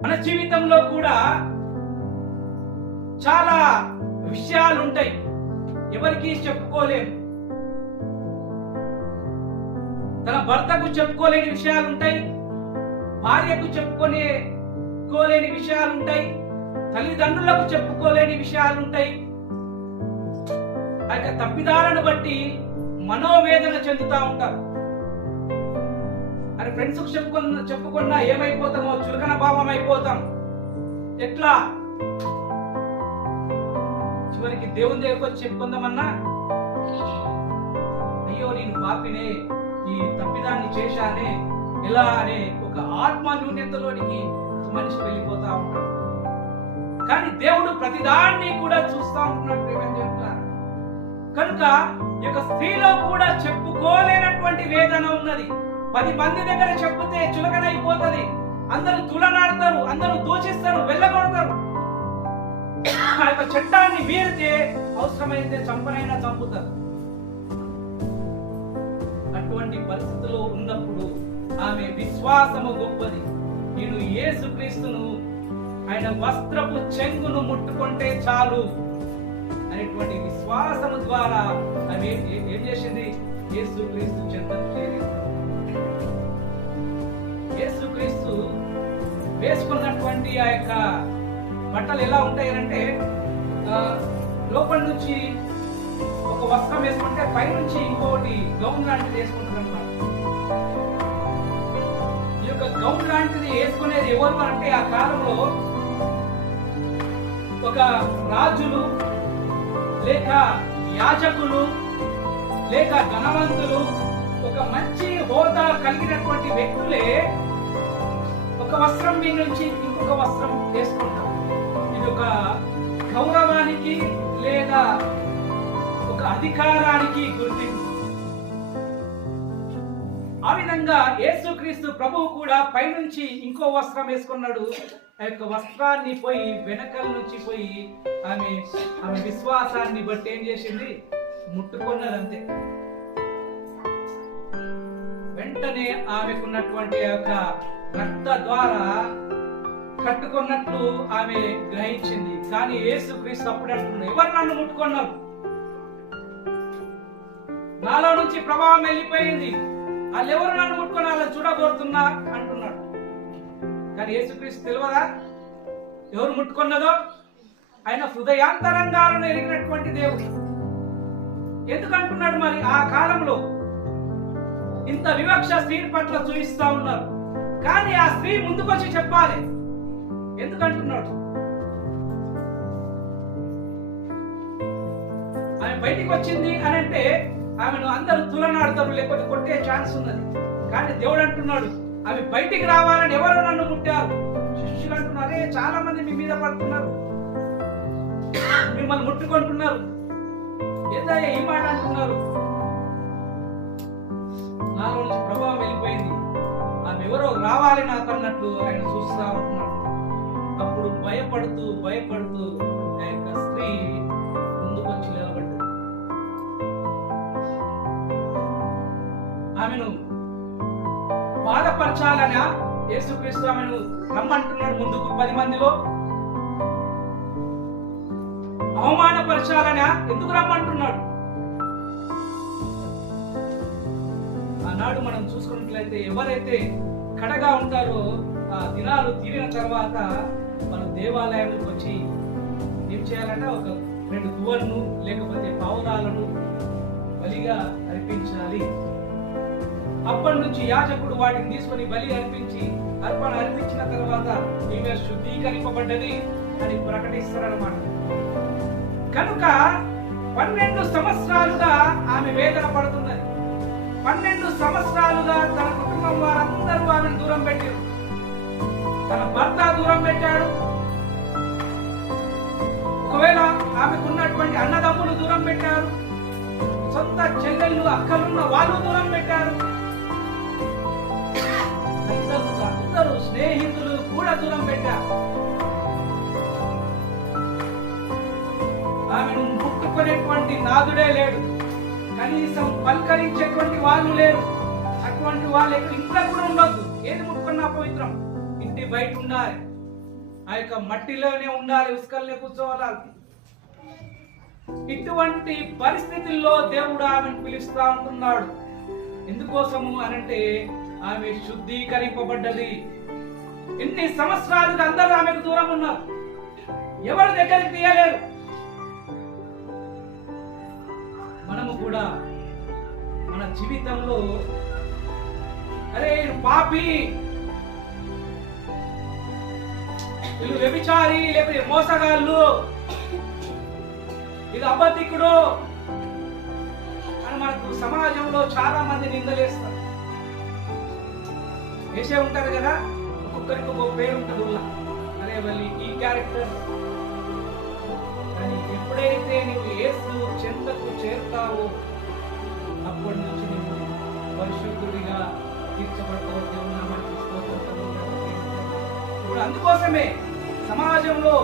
మన జీవితంలో కూడా చాలా విషయాలు ఉంటాయి ఎవరికి చెప్పుకోలేము. తన భర్తకు చెప్పుకోలేని విషయాలు ఉంటాయి భార్యకు చెప్పుకునే కోలేని విషయాలు ఉంటాయి తల్లిదండ్రులకు చెప్పుకోలేని విషయాలు ఉంటాయి ఆ యొక్క తప్పిదాలను బట్టి మనోవేదన చెందుతా ఉంటారు. అని ఫ్రెండ్స్ చెప్పుకున్న చెప్పుకున్నా ఏమైపోతామో చులకన భావం అయిపోతాం ఎట్లా? చివరికి దేవుని దగ్గరకు వచ్చి చెప్పుకుందామన్నా? అయ్యో నేను పాపినే ఈ తప్పిదాన్ని చేశానే ఎలా అనే ఒక ఆత్మ న్యూన్యతలోనికి మనిషి వెళ్ళిపోతా ఉంటాడు. కానీ దేవుడు ప్రతిదాన్ని కూడా చూస్తా ఉంటున్నాడు ప్రేమని కనుక ఈ యొక్క స్త్రీలో కూడా చెప్పుకోలేనటువంటి వేదన ఉన్నది. పది మంది దగ్గర చెప్తే చులకనైపోతుంది అందరూ తులనాడతారు అందరూ దూషిస్తారు వెళ్ళగొడతారు. ఆ యొక్క చట్టాన్ని మీరితే అవసరమైతే చంపనైనా చంపుతారు. అటువంటి పరిస్థితిలో ఉన్నప్పుడు ఆమె విశ్వాసము గొప్పది. నేను యేసుక్రీస్తును ఆయన వస్త్రపు చెంగును ముట్టుకుంటే చాలు అనేటువంటి విశ్వాసము ద్వారా ఆమె ఏం- చేసింది? యేసుక్రీస్తు చెంతకు చేరింది. యేసుక్రీస్తు వేసుకున్నటువంటి ఆ యొక్క బట్టలు ఎలా ఉంటాయనంటే లోపల నుంచి ఒక వస్త్రం వేసుకుంటే పైనుంచి ఇంకోటి గౌన్ లాంటిది వేసుకుంటారు అనమాట ఈ యొక్క గౌన్ లాంటిది వేసుకునేది ఎవరు అంటే ఆ కాలంలో ఒక రాజులు లేక యాజకులు లేక ధనవంతులు ఒక మంచి హోదా కలిగినటువంటి వ్యక్తులే ఒక వస్త్రం మీ నుంచి ఇంకొక వస్త్రం వేసుకుంటారు. ఇది ఒక గౌరవానికి లేదా ఒక అధికారానికి గుర్తింపు. ఆ విధంగా యేసుక్రీస్తు ప్రభువు కూడా పైనుంచి ఇంకో వస్త్రం వేసుకున్నాడు. ఆ యొక్క వస్త్రాన్ని పోయి వెనకల నుంచి పోయి ఆమె ఆమె విశ్వాసాన్ని బట్టి ఏం చేసింది? ముట్టుకున్నదంతే వెంటనే ఆమెకున్నటువంటి యొక్క రక్త ద్వారా కట్టుకున్నట్లు ఆమె గ్రహించింది. కానీ యేసుక్రీస్తు అప్పుడే అంటున్నాడు ఎవరు నన్ను ముట్టుకున్నారు? నాలో నుంచి ప్రభావం వెళ్ళిపోయింది. వాళ్ళు ఎవరు నన్ను ముట్టుకొని వాళ్ళని చూడగోరుతున్నా? అంటున్నాడు. కానీ యేసుక్రీస్తు తెలియదా? ఎవరు ముట్టుకున్నదో? ఆయన హృదయాంతరంగాలను ఎరిగినటువంటి దేవుడు. ఎందుకు అంటున్నాడు మరి ఆ కాలంలో? ఇంత వివక్ష స్త్రీ పట్ల చూపిస్తా ఉన్నారు. కానీ ఆ స్త్రీ ముందుకొచ్చి చెప్పాలి. ఎందుకంటున్నాడు? ఆమె బయటికి వచ్చింది అని అంటే ఆమెను అందరూ తులనాడతారు లేకపోతే కొట్టే ఛాన్స్ ఉన్నది. కానీ దేవుడు అంటున్నాడు ఆమె బయటికి రావాలని ఎవరు నన్ను ముట్టారు. శిష్యులు అంటున్నారే చాలా మంది మీ మీద పడుతున్నారు. మిమ్మల్ని ముట్టుకుంటున్నారు. ఏదయ్యా ఈ మాట అంటున్నారు? నాలో నుంచి ప్రభావం వెళ్ళిపోయింది. ఆమె ఎవరో రావాలి నాకు అన్నట్లు ఆయన చూస్తా ఉంటున్నాడు అప్పుడు భయపడుతూ భయపడుతూ ఆ యొక్క స్త్రీ ముందుకు వచ్చి నిలబడ్డది ఆమెను బాధపరచాలనా? యేసుక్రీస్తు ఆమెను రమ్మంటున్నాడు ముందుకు పది మందిలో. అవమానపరచాలనా? ఎందుకు రమ్మంటున్నాడు? ఆనాడు మనం చూసుకున్నట్లయితే ఎవరైతే కడగా ఉంటారో ఆ దినాలు తీరిన తర్వాత మన దేవాలయానికి వచ్చి ఏం చేయాలంటే? ఒక రెండు దువ్వలను లేకపోతే పావురాలను బలిగా అర్పించాలి. అప్పటి నుంచి యాజకుడు వాటిని తీసుకొని బలి అర్పించి అర్పణ అర్పించిన తర్వాత ఈమె శుద్ధీకరింపబడ్డది అని ప్రకటిస్తారన్నమాట. కనుక తన భర్త దూరం పెట్టాడు. ఒకవేళ ఆమెకున్నటువంటి అన్నదమ్ములు దూరం పెట్టారు. సొంత చెల్లెళ్ళు అక్కలున్న వాళ్ళు దూరం పెట్టారు. అందరూ స్నేహితులు కూడా దూరం పెట్టారు. ఆమెను ముట్టుకునేటువంటి నాదుడే లేడు. కనీసం పలకరించేటువంటి వాళ్ళు లేరు. అటువంటి వాళ్ళు ఎక్కడ ఇంట్లో కూడా ఉండొద్దు. ఏది ముట్టుకున్నా పవిత్రం. ఇంటి బయట ఉండాలి. ఆ యొక్క మట్టిలోనే ఉండాలి ఉసుకల్నే కూర్చోవాలి. ఇటువంటి పరిస్థితుల్లో దేవుడు ఆమెను పిలుస్తా ఉంటున్నాడు. ఎందుకోసము అనంటే ఆమె శుద్ధీకరింపబడ్డది. ఎన్ని సంవత్సరాలుగా అందరూ ఆమెకు దూరం ఉన్నారు. ఎవరి దగ్గరికి తీయలేరు. మనము కూడా మన జీవితంలో అరే పాపి వీళ్ళు వ్యభిచారి లేకపోతే మోసగాళ్ళు. ఇది అబద్ధికుడు. అని మనకు సమాజంలో చాలా మంది నిందలేస్తారు. వేసే ఉంటారు కదా ఒక్కొక్కరికి ఒక్కొక్క పేరు ఉంటుంది ఉల్లా అరే మళ్ళీ ఈ క్యారెక్టర్ కానీ ఎప్పుడైతే నువ్వు ఏసు చెంతకు చేరుతావో అప్పటి నుంచి నువ్వు పరిశుద్ధుడిగా తీర్చబడతావు ఇప్పుడు అందుకోసమే సమాజంలో